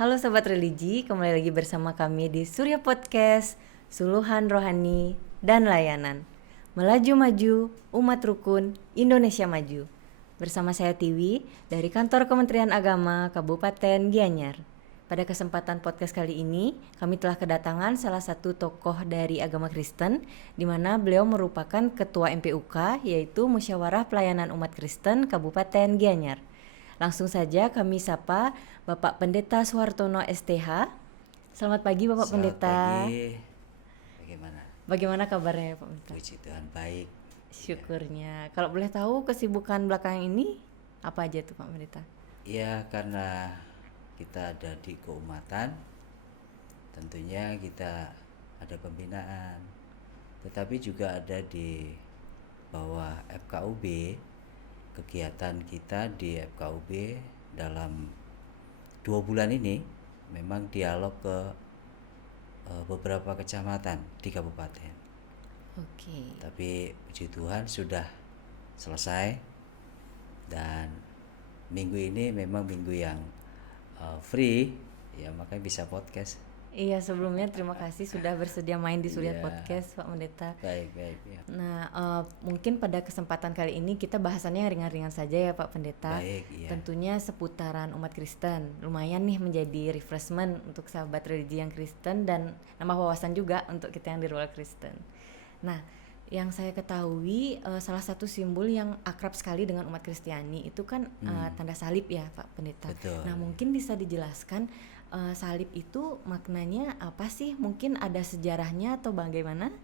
Halo Sobat Religi, kembali lagi bersama kami di Surya Podcast, Suluhan Rohani dan Layanan. Melaju maju, umat rukun, Indonesia maju. Bersama saya Tiwi dari Kantor Kementerian Agama Kabupaten Gianyar. Pada kesempatan podcast kali ini, kami telah kedatangan salah satu tokoh dari agama Kristen, di mana beliau merupakan Ketua MPUK, yaitu Musyawarah Pelayanan Umat Kristen Kabupaten Gianyar. Langsung saja kami sapa Bapak Pendeta Suhartono STH. Selamat pagi Bapak Selamat Pendeta. pagi. Bagaimana? Bagaimana kabarnya Pak Pendeta? Puji Tuhan baik. Syukurnya. Kalau boleh tahu kesibukan belakangan ini apa aja tuh Pak Pendeta? Ya, karena kita ada di keumatan, tentunya kita ada pembinaan, tetapi juga ada di bawah FKUB. Kegiatan kita di FKUB dalam 2 bulan ini memang dialog ke beberapa kecamatan di kabupaten. Oke. Tapi puji Tuhan sudah selesai, dan minggu ini memang minggu yang free, ya makanya bisa podcast. Iya, sebelumnya terima kasih sudah bersedia main di Surya Iya. Podcast Pak Pendeta. Baik ya. Nah, mungkin pada kesempatan kali ini kita bahasannya yang ringan-ringan saja ya Pak Pendeta. Baik, iya. Tentunya seputaran umat Kristen. Lumayan nih menjadi refreshment untuk sahabat religi yang Kristen dan nambah wawasan juga untuk kita yang di luar Kristen. Nah, yang saya ketahui salah satu simbol yang akrab sekali dengan umat Kristiani itu kan tanda salib ya Pak Pendeta. Betul. Nah, mungkin bisa dijelaskan salib itu maknanya apa sih? Mungkin ada sejarahnya atau bagaimana?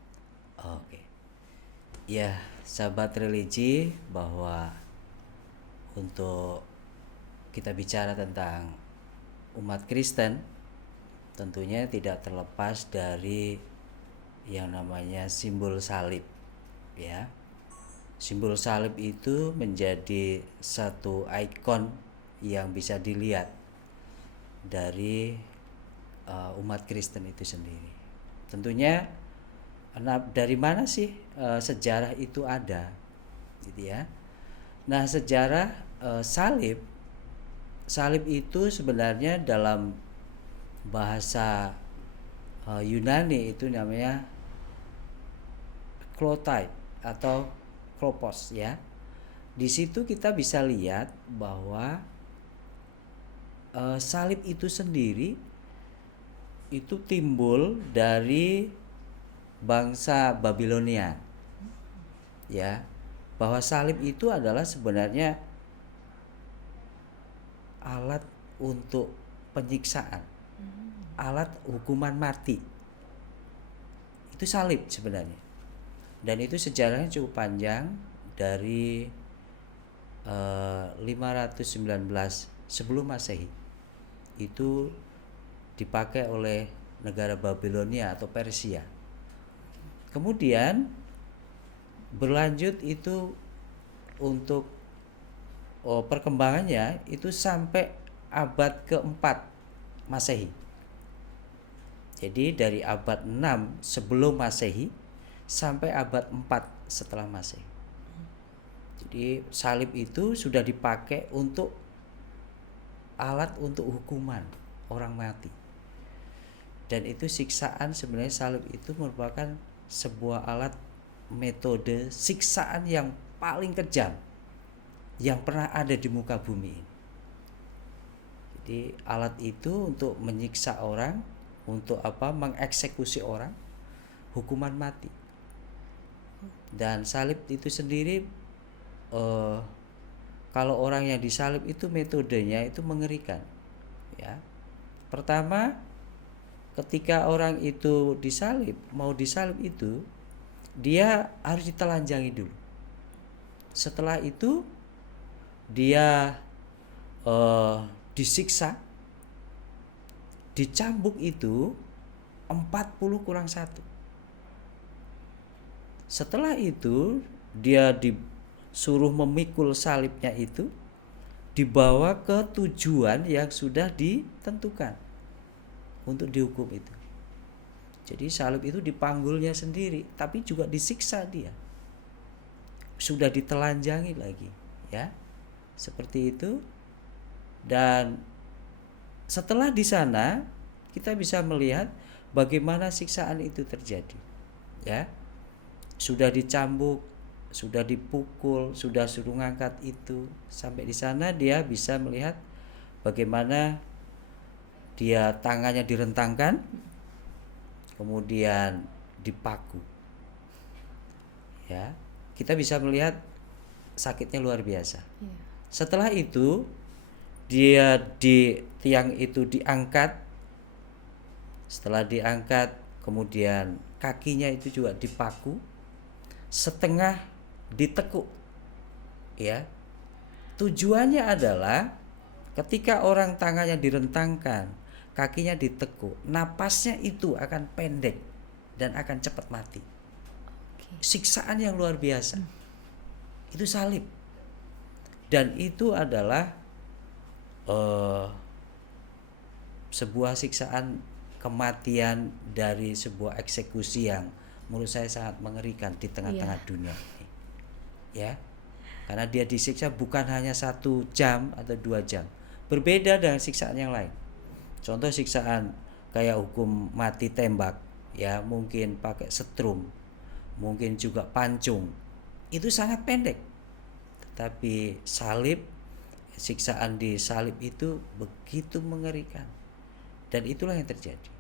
Oke. Ya, sahabat religi, bahwa untuk kita bicara tentang umat Kristen, tentunya tidak terlepas dari yang namanya simbol salib, ya. Simbol salib itu menjadi satu ikon yang bisa dilihat dari umat Kristen itu sendiri. Tentunya dari mana sih sejarah itu ada, gitu ya. Nah, sejarah salib itu sebenarnya dalam bahasa Yunani itu namanya klotai atau kropos, ya. Di situ kita bisa lihat bahwa salib itu sendiri itu timbul dari bangsa Babilonia, ya, bahwa salib itu adalah sebenarnya alat untuk penyiksaan, alat hukuman mati. Itu salib sebenarnya, dan itu sejarahnya cukup panjang, dari 519 sebelum Masehi. Itu dipakai oleh negara Babilonia atau Persia. Kemudian berlanjut itu untuk perkembangannya itu sampai abad keempat Masehi. Jadi dari abad 6 sebelum Masehi sampai abad 4 setelah Masehi. Jadi salib itu sudah dipakai untuk alat untuk hukuman orang mati. Dan itu siksaan, sebenarnya salib itu merupakan sebuah alat metode siksaan yang paling kejam yang pernah ada di muka bumi ini. Jadi alat itu untuk menyiksa orang, untuk mengeksekusi orang, hukuman mati. Dan salib itu sendiri kalau orang yang disalib itu metodenya itu mengerikan, ya. Pertama, ketika orang itu mau disalib itu dia harus ditelanjangi dulu. Setelah itu dia disiksa, dicambuk itu 40 kurang 1. Setelah itu dia disuruh memikul salibnya itu, dibawa ke tujuan yang sudah ditentukan untuk dihukum itu. Jadi salib itu dipanggulnya sendiri, tapi juga disiksa dia. Sudah ditelanjangi lagi, ya. Seperti itu. Dan setelah di sana kita bisa melihat bagaimana siksaan itu terjadi. Ya. Sudah dicambuk, sudah dipukul, sudah suruh ngangkat itu. Sampai di sana dia bisa melihat bagaimana dia tangannya direntangkan, kemudian dipaku. Ya, kita bisa melihat sakitnya luar biasa. Iya. Setelah itu dia di tiang itu diangkat. Setelah diangkat, kemudian kakinya itu juga dipaku, setengah ditekuk. Ya. Tujuannya adalah ketika orang tangannya direntangkan, kakinya ditekuk, napasnya itu akan pendek dan akan cepat mati. Siksaan yang luar biasa. Itu salib. Dan itu adalah sebuah siksaan kematian dari sebuah eksekusi yang menurut saya sangat mengerikan di tengah-tengah dunia ini. Ya. Karena dia disiksa bukan hanya 1 jam atau 2 jam. Berbeda dengan siksaan yang lain. Contoh siksaan kayak hukum mati tembak, ya, mungkin pakai setrum, mungkin juga pancung. Itu sangat pendek. Tetapi salib, siksaan di salib itu begitu mengerikan. Dan itulah yang terjadi.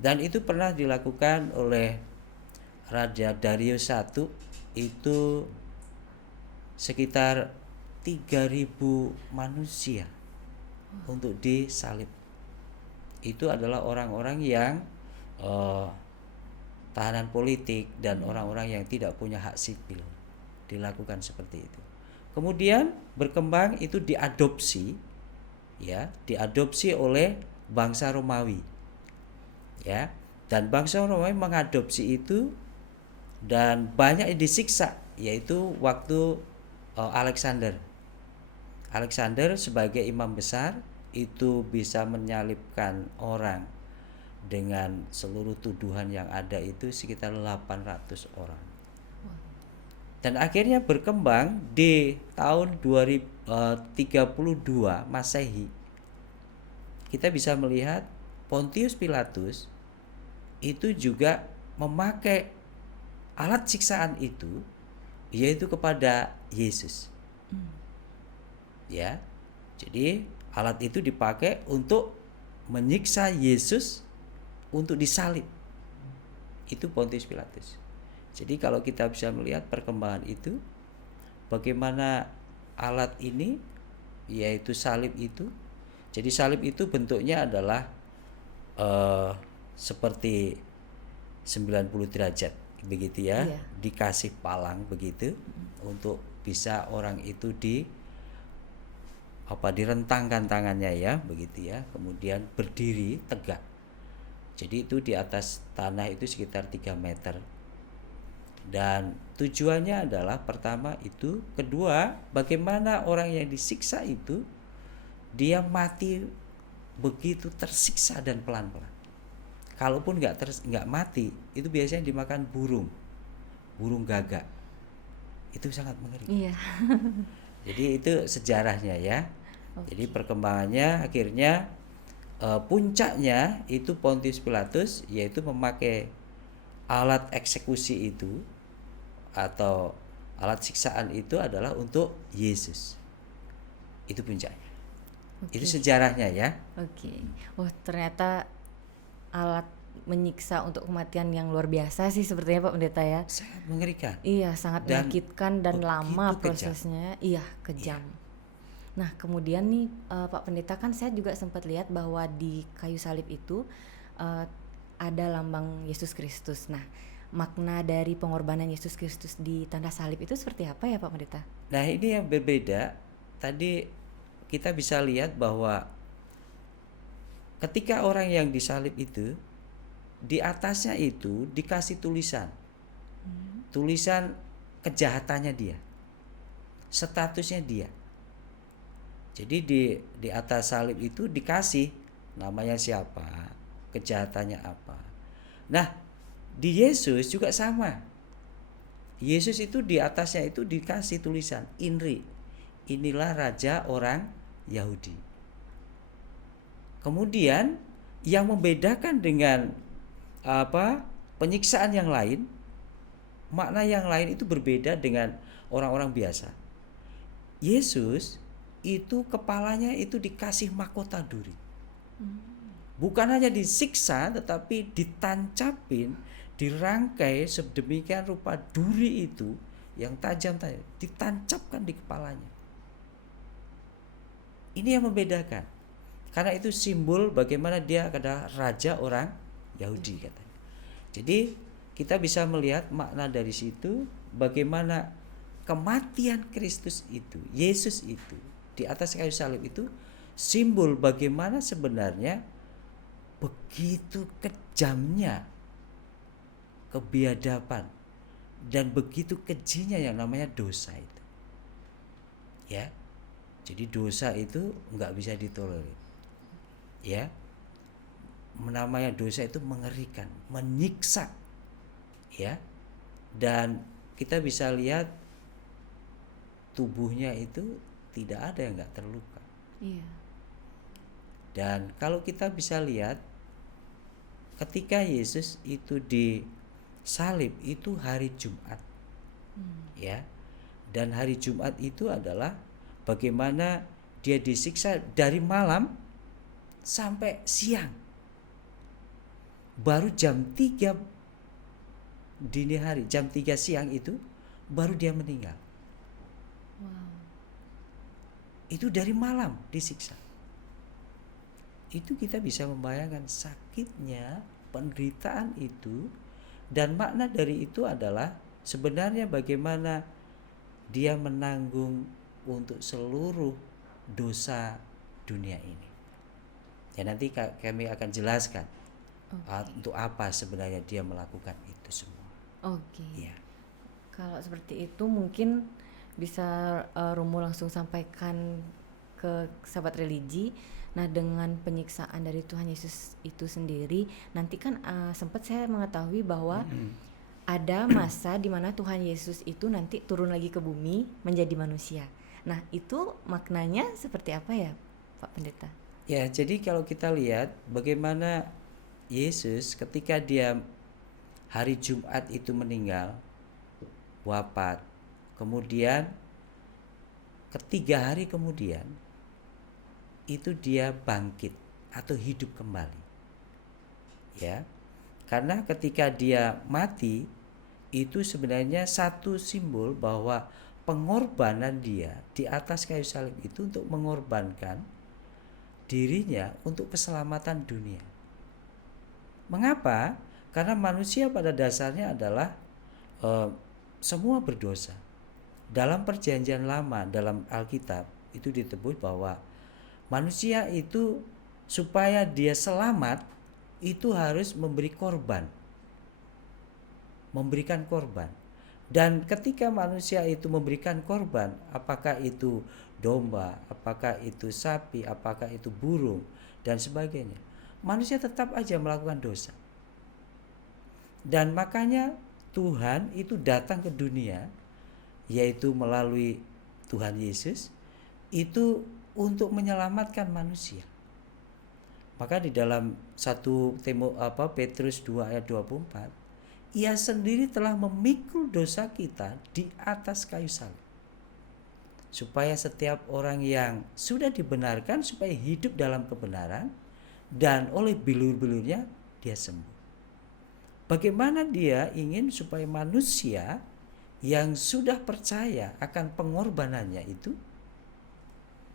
Dan itu pernah dilakukan oleh Raja Darius I, itu sekitar 3.000 manusia untuk disalib. Itu adalah orang-orang yang tahanan politik dan orang-orang yang tidak punya hak sipil. Dilakukan seperti itu. Kemudian berkembang itu diadopsi, ya, diadopsi oleh bangsa Romawi. Ya, dan bangsa Romawi mengadopsi itu dan banyak yang disiksa, yaitu waktu Alexander sebagai imam besar itu bisa menyalibkan orang dengan seluruh tuduhan yang ada itu sekitar 800 orang. Dan akhirnya berkembang di tahun 2032 Masehi. Kita bisa melihat Pontius Pilatus itu juga memakai alat siksaan itu, yaitu kepada Yesus. Ya. Jadi alat itu dipakai untuk menyiksa Yesus untuk disalib. Itu Pontius Pilatus. Jadi kalau kita bisa melihat perkembangan itu, bagaimana alat ini, yaitu salib itu. Jadi salib itu bentuknya adalah seperti 90 derajat begitu ya. Iya. Dikasih palang begitu untuk bisa orang itu direntangkan tangannya, ya, begitu ya. Kemudian berdiri tegak. Jadi itu di atas tanah itu sekitar 3 meter. Dan tujuannya adalah pertama itu, kedua bagaimana orang yang disiksa itu dia mati begitu tersiksa dan pelan-pelan. Kalaupun nggak mati, itu biasanya dimakan burung gagak. Itu sangat mengerikan. Iya. Jadi itu sejarahnya, ya. Okay. Jadi perkembangannya akhirnya puncaknya itu Pontius Pilatus, yaitu memakai alat eksekusi itu atau alat siksaan itu adalah untuk Yesus. Itu puncaknya. Okay. Itu sejarahnya, ya. Oke. Wah, ternyata alat menyiksa untuk kematian yang luar biasa sih sepertinya Pak Pendeta, ya. Sangat mengerikan. Iya, sangat menyakitkan dan lama prosesnya. Kejam. Iya, kejam. Iya. Nah, kemudian nih Pak Pendeta, kan saya juga sempat lihat bahwa di kayu salib itu ada lambang Yesus Kristus. Nah, makna dari pengorbanan Yesus Kristus di tanda salib itu seperti apa ya Pak Pendeta? Nah, ini yang berbeda. Tadi kita bisa lihat bahwa ketika orang yang disalib itu, di atasnya itu dikasih tulisan. Tulisan kejahatannya dia. Statusnya dia. Jadi di atas salib itu dikasih namanya siapa, kejahatannya apa. Nah, di Yesus juga sama. Yesus itu di atasnya itu dikasih tulisan INRI. Inilah raja orang Yahudi. Kemudian yang membedakan dengan penyiksaan yang lain, makna yang lain itu berbeda dengan orang-orang biasa. Yesus itu kepalanya itu dikasih mahkota duri. Bukan hanya disiksa tetapi ditancapin, dirangkai sedemikian rupa duri itu yang tajam-tajam ditancapkan di kepalanya. Ini yang membedakan. Karena itu simbol bagaimana dia adalah raja orang Yahudi katanya. Jadi kita bisa melihat makna dari situ bagaimana kematian Kristus itu, Yesus itu di atas kayu salib itu simbol bagaimana sebenarnya begitu kejamnya kebiadaban dan begitu kejinya yang namanya dosa itu. Ya. Jadi dosa itu nggak bisa ditolerir. Ya. Namanya dosa itu mengerikan, menyiksa. Ya. Dan kita bisa lihat tubuhnya itu tidak ada yang nggak terluka. Iya. Dan kalau kita bisa lihat ketika Yesus itu disalib itu hari Jumat. Ya. Dan hari Jumat itu adalah bagaimana dia disiksa dari malam sampai siang. Baru jam 3 dini hari, jam 3 siang itu baru dia meninggal. Wow. Itu dari malam disiksa. Itu kita bisa membayangkan sakitnya penderitaan itu, dan makna dari itu adalah sebenarnya bagaimana dia menanggung untuk seluruh dosa dunia ini. Ya nanti kami akan jelaskan untuk apa sebenarnya dia melakukan itu semua. Oke. Ya. Kalau seperti itu mungkin bisa Romo langsung sampaikan ke sahabat religi. Nah, dengan penyiksaan dari Tuhan Yesus itu sendiri, nanti kan sempat saya mengetahui bahwa ada masa di mana Tuhan Yesus itu nanti turun lagi ke bumi menjadi manusia. Nah, itu maknanya seperti apa ya, Pak Pendeta? Ya, jadi kalau kita lihat bagaimana Yesus ketika dia hari Jumat itu meninggal, wafat, kemudian ketiga hari kemudian itu dia bangkit atau hidup kembali. Ya. Karena ketika dia mati itu sebenarnya satu simbol bahwa pengorbanan dia di atas kayu salib itu untuk mengorbankan dirinya untuk keselamatan dunia. Mengapa? Karena manusia pada dasarnya adalah semua berdosa. Dalam perjanjian lama, dalam Alkitab itu disebut bahwa manusia itu supaya dia selamat itu harus memberi korban, memberikan korban. Dan ketika manusia itu memberikan korban, apakah itu domba, apakah itu sapi, apakah itu burung dan sebagainya, manusia tetap aja melakukan dosa. Dan makanya Tuhan itu datang ke dunia, yaitu melalui Tuhan Yesus itu untuk menyelamatkan manusia. Maka di dalam 1 Petrus 2 ayat 24, ia sendiri telah memikul dosa kita di atas kayu salib, supaya setiap orang yang sudah dibenarkan supaya hidup dalam kebenaran, dan oleh bilur-bilurnya dia sembuh. Bagaimana dia ingin supaya manusia yang sudah percaya akan pengorbanannya itu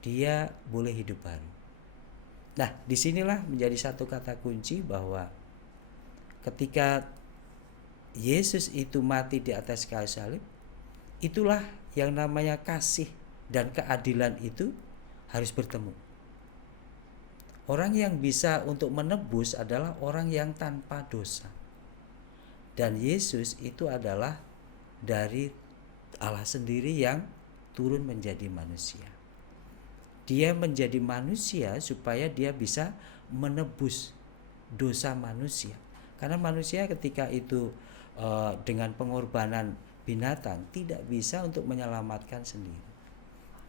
dia boleh hidup baru. Nah, disinilah menjadi satu kata kunci bahwa ketika Yesus itu mati di atas kayu salib, itulah yang namanya kasih dan keadilan itu harus bertemu. Orang yang bisa untuk menebus adalah orang yang tanpa dosa. Dan Yesus itu adalah dari Allah sendiri yang turun menjadi manusia. Dia menjadi manusia supaya dia bisa menebus dosa manusia. Karena manusia ketika itu dengan pengorbanan binatang tidak bisa untuk menyelamatkan sendiri.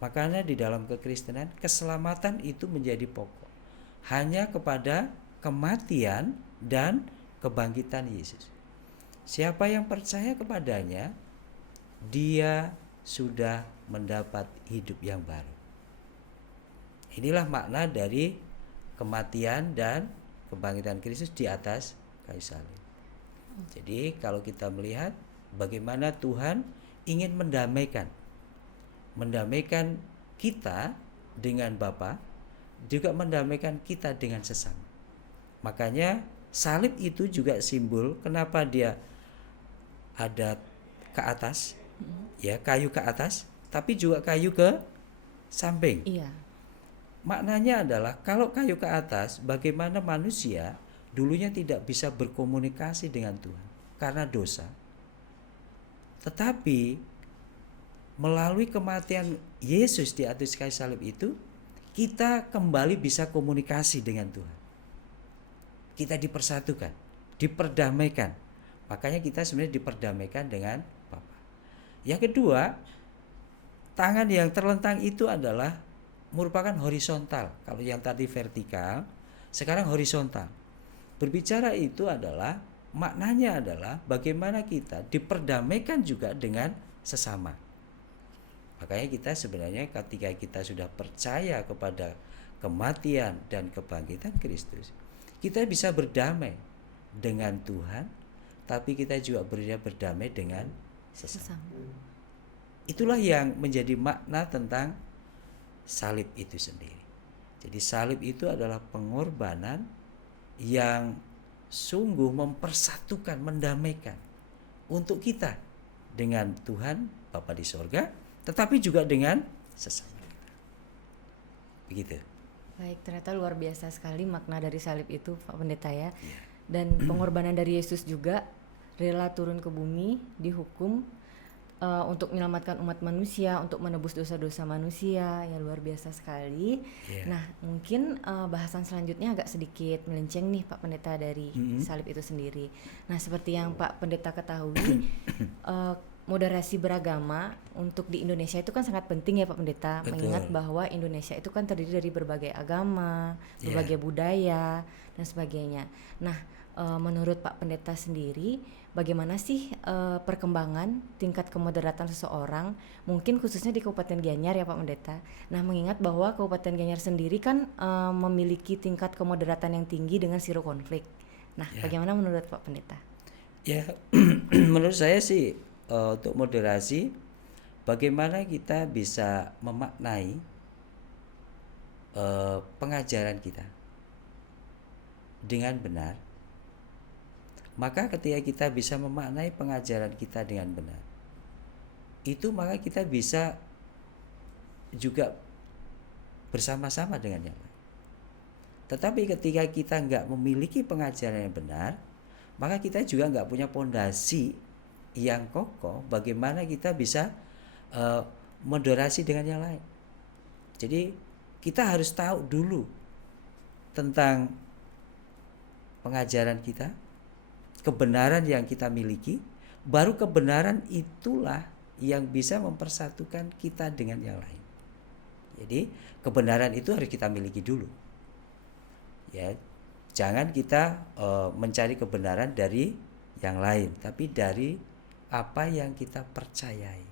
Makanya di dalam kekristenan keselamatan itu menjadi pokok. hanya kepada kematian dan kebangkitan Yesus. Siapa yang percaya kepadanya, dia sudah mendapat hidup yang baru. Inilah makna dari kematian dan kebangkitan Kristus di atas kayu salib. Jadi kalau kita melihat bagaimana Tuhan ingin mendamaikan kita dengan Bapa, juga mendamaikan kita dengan sesama. Makanya salib itu juga simbol kenapa dia ada ke atas, ya, kayu ke atas, tapi juga kayu ke samping. Iya. Maknanya adalah kalau kayu ke atas, bagaimana manusia dulunya tidak bisa berkomunikasi dengan Tuhan karena dosa. Tetapi melalui kematian Yesus di atas kayu salib itu, kita kembali bisa komunikasi dengan Tuhan. Kita dipersatukan, diperdamaikan. Makanya kita sebenarnya diperdamaikan dengan Bapa. Yang kedua, tangan yang terlentang itu adalah merupakan horizontal. Kalau yang tadi vertikal, sekarang horizontal. Berbicara itu adalah, maknanya adalah bagaimana kita diperdamaikan juga dengan sesama. Makanya kita sebenarnya ketika kita sudah percaya kepada kematian dan kebangkitan Kristus, kita bisa berdamai dengan Tuhan, tapi kita juga berdamai dengan sesama. Itulah yang menjadi makna tentang salib itu sendiri. Jadi salib itu adalah pengorbanan yang sungguh mempersatukan, mendamaikan untuk kita dengan Tuhan Bapa di sorga, tetapi juga dengan sesama. Begitu. Baik, ternyata luar biasa sekali makna dari salib itu, Pak Pendeta ya. Dan pengorbanan dari Yesus juga rela turun ke bumi, dihukum untuk menyelamatkan umat manusia, untuk menebus dosa-dosa manusia, ya luar biasa sekali. Nah, mungkin bahasan selanjutnya agak sedikit melenceng nih Pak Pendeta dari salib itu sendiri. Nah, seperti yang Pak Pendeta ketahui, moderasi beragama untuk di Indonesia itu kan sangat penting ya Pak Pendeta. Betul. Mengingat bahwa Indonesia itu kan terdiri dari berbagai agama, berbagai budaya dan sebagainya. Nah, menurut Pak Pendeta sendiri, bagaimana sih perkembangan tingkat kemoderatan seseorang, mungkin khususnya di Kabupaten Gianyar ya Pak Pendeta. Nah, mengingat bahwa Kabupaten Gianyar sendiri kan memiliki tingkat kemoderatan yang tinggi dengan zero konflik. Nah, bagaimana menurut Pak Pendeta? Ya, menurut saya sih untuk moderasi, bagaimana kita bisa memaknai pengajaran kita dengan benar. Maka ketika kita bisa memaknai pengajaran kita dengan benar, itu maka kita bisa juga bersama-sama dengan yang lain. Tetapi ketika kita nggak memiliki pengajaran yang benar, maka kita juga nggak punya pondasi yang kokoh bagaimana kita bisa moderasi dengan yang lain. Jadi kita harus tahu dulu tentang pengajaran kita, kebenaran yang kita miliki, baru kebenaran itulah yang bisa mempersatukan kita dengan yang lain. Jadi kebenaran itu harus kita miliki dulu. Ya, jangan kita mencari kebenaran dari yang lain, tapi dari apa yang kita percayai.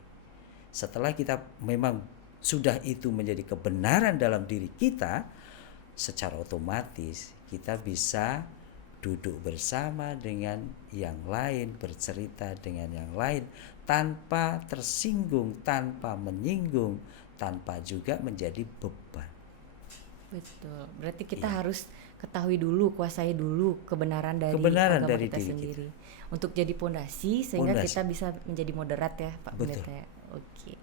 Setelah kita memang sudah itu menjadi kebenaran dalam diri kita, secara otomatis kita bisa duduk bersama dengan yang lain, bercerita dengan yang lain tanpa tersinggung, tanpa menyinggung, tanpa juga menjadi beban. Betul. Berarti kita harus ketahui dulu, kuasai dulu kebenaran dari Kebenaran agama dari kita diri sendiri. Untuk jadi pondasi sehingga kita bisa menjadi moderat ya Pak Pendeta. Oke.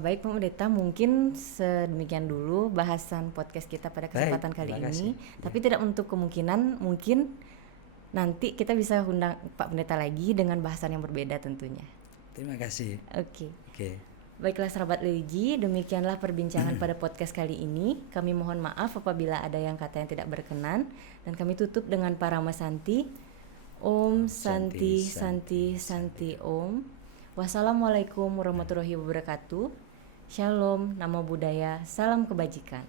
Baik Pak Pendeta, mungkin sedemikian dulu bahasan podcast kita pada kesempatan kali ini. Tapi tidak untuk kemungkinan mungkin nanti kita bisa undang Pak Pendeta lagi dengan bahasan yang berbeda tentunya. Terima kasih. Oke. Baiklah sahabat religi, demikianlah perbincangan pada podcast kali ini. Kami mohon maaf apabila ada yang kata yang tidak berkenan, dan kami tutup dengan Parama Santi. Om Santi Santi Santi Om. Wassalamualaikum warahmatullahi wabarakatuh. Shalom, namo buddhaya, salam kebajikan.